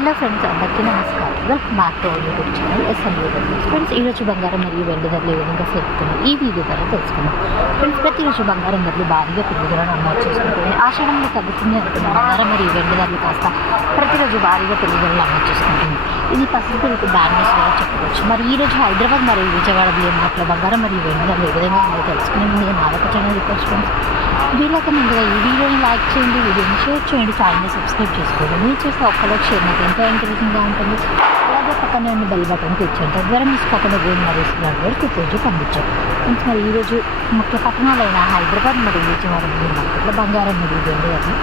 Hello friends అందరికీ నమస్కారం. Welcome back to our YouTube channel SMB friends ఈరోజు బంగారం మరియు వెండి ధరలు ఏ విధంగా సేపుతున్నాయి ఈ వీడియో ద్వారా తెలుసుకుందాం. ఫ్రెండ్స్ ప్రతిరోజు బంగారం ధరలు భారీగా పెరుగుదలను నమోదు చేసుకుంటుంది ఆషాఢంలో తగ్గుతుంది అనుకున్న బంగారం మరియు వెండి ధరలు కాస్త ప్రతిరోజు భారీగా పెరుగుదలను నమోదు చేసుకుంటుంది ఇది పసిపిల్లలకు బ్యాడ్ చెప్పుకోవచ్చు కూడా మరి ఈరోజు హైదరాబాద్ మరియు విజయవాడ మాటల బంగారం మరియు వెండి ఏ విధంగా ఉందో తెలుసుకుని ముందుగా నాలుగు ఛానల్ రిక్వెస్ట్ వీళ్ళకి ముందుగా ఈ వీడియోని లైక్ చేయండి వీడియోని షేర్ చేయండి ఛానల్ని సబ్స్క్రైబ్ చేసుకోండి. మీరు చేసే ఒక్కలోకి షేర్ నాకు ఎంతో ఎంకరేజింగ్గా ఉంటుంది. అలాగే పక్కనే ఉన్న బెల్ బటన్ తెచ్చాను తద్వారా మిస్ పక్కన గోల్డ్ మరియు వరకు రోజు పంపించారు ఇంకా మరి ఈరోజు ముఖ్య పట్టణాలైన హైదరాబాద్ మరియు విజయవాడ మార్కెట్లో బంగారం మరియు వెండి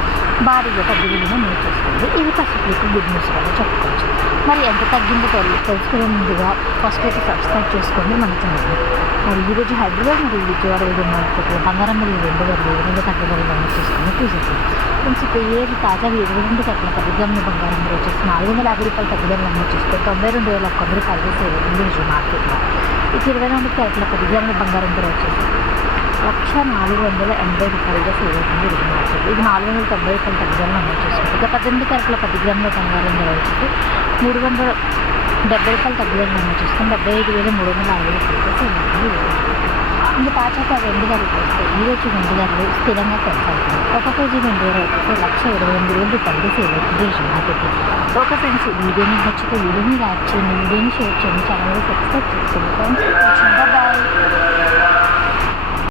భారీగా తగ్గిన మీరు చూస్తుంది ఇది పసిపిల్లలకు గుడ్ న్యూస్ వల్ల చెప్పుకోవచ్చు మరి ఎంత తగ్గిందో తెలియదు తెలుసుకునే ముందుగా ఫస్ట్ అయితే సబ్స్క్రైబ్ చేసుకోండి మన ఛానల్ మరి ఈరోజు హైదరాబాద్ మరియు విజయవాడ విజయ మార్కెట్లో బంగారం మరియు రెండు వరకు ఏ విధంగా తగ్గబడి చూసుకుని చూసేస్తాం ఫ్రెండ్స్ ఇప్పుడు ఏది తాజాగా ఇరవై రెండు తగ్గిన పది బంగారం వచ్చేసి నాలుగు వందల యాభై రూపాయలు తగ్గుదల నమోదు చేసుకొని తొంభై రెండు వేల ఒక్క వంద రూపాయలు సేవ ఈరోజు మార్కెట్లో. ఇక ఇరవై రెండు క్యారెట్ల పది బంగారం ధర వచ్చేసి లక్ష నాలుగు వందల ఎనభై రూపాయలుగా సేల్ అవుతుంది ఈరోజు మార్కెట్ ఇది నాలుగు వందల తొంభై రూపాయలు తగ్గుదల నమోదు చేసుకుంటుంది ఇక పద్దెనిమిది క్యారెట్ల పది గ్రాముల బంగారం ధర వచ్చేసి మూడు వందల డెబ్బై రూపాయలు తగ్గుదల నమోదు చేసుకుని డెబ్బై ఐదు వేల మూడు వందల అరవై రూపాయలుగా సేల్ అవుతుంది. ఇంకా తాజాగా వెండి ధరలు వస్తే ఈ రోజు వెండి ధరలు స్థిరంగా కొనసాగుతుంది ఒక కేజీ వెండి ధర వచ్చేసి లక్ష ఇరవై ఎనిమిది వేల రూపాయలు సేల్ అవుతుంది. ఈరోజు మార్కెట్లో ఒక ఫ్రెండ్స్ వీడియోని నచ్చితే వీడియోని లైక్ చేయండి వీడియోని షేర్ చేయండి ఛానల్ సబ్స్క్రైబ్ చేసుకోండి. Friends bye